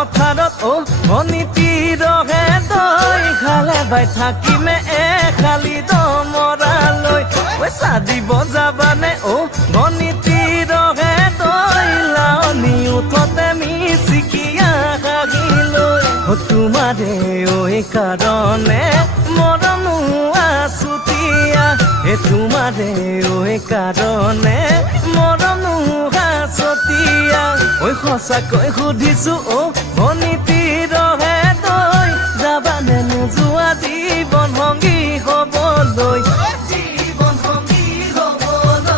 পথাৰত অনিতি ৰহে তই খালে বাই থাকিমে খালি দমৰালৈ চাদিব যাবানে অনিতি ৰহে তই লাৱনি উঠতে মিচিকিয়া কাগিলৈ তোমাৰে কাৰণে মৰম আছুতীয়া তোমাৰে কাৰণে মৰম আছুতীয়া সঁচাকৈ সুধিছো অনিতি ৰহে তই যাবানে নোযোৱা জীৱন সংগী হ'বলৈ জীৱন সংগী হ'বলৈ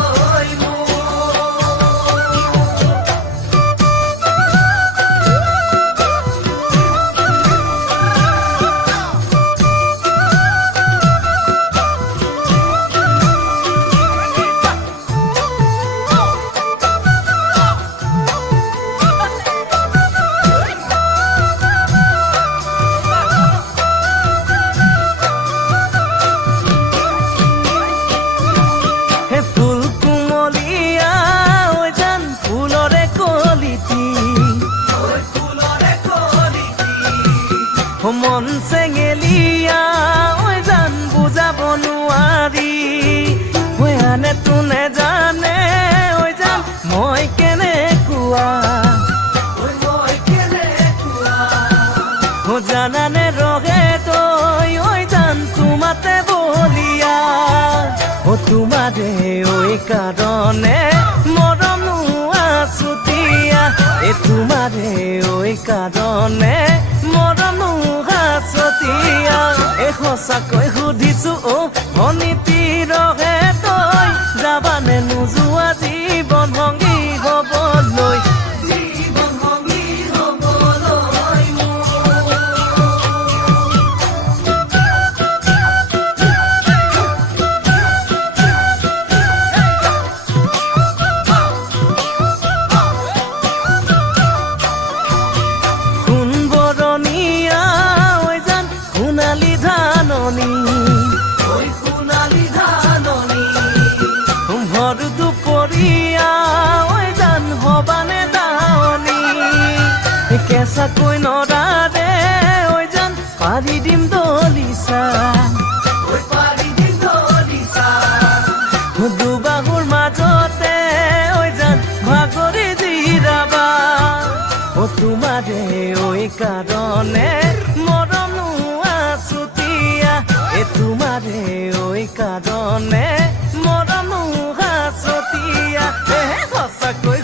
মন চেঙেলিয়া জান বুজাব নোৱাৰি আনে তোনে জানে জান মই কেনেকুৱা জানানে ৰহে তই জান তোমাতে বলিয়া তোমাৰে কাৰণে মৰম আছুতীয়া তোমাৰে কাৰণে মৰম আছুতীয়া সঁচাকৈ সুধিছো অনিতি ৰহে তই যাবানে নোযোৱা জীৱন সংগী হ'বলৈ জীৱন সংগী হ'বলৈ ভৰ দুপৰীয়া জান হবানে দাৱনী কেঁচাকৈ নৰাৰে জান পাৰি দিম দলিচা দুবাহুৰ মাজতে জান ভাগৰি জিৰাবা তোমাৰে কাৰণে মৰম আছুতীয়া তোমাৰে কাৰণে মৰম আছুতীয়া সঁচাকৈ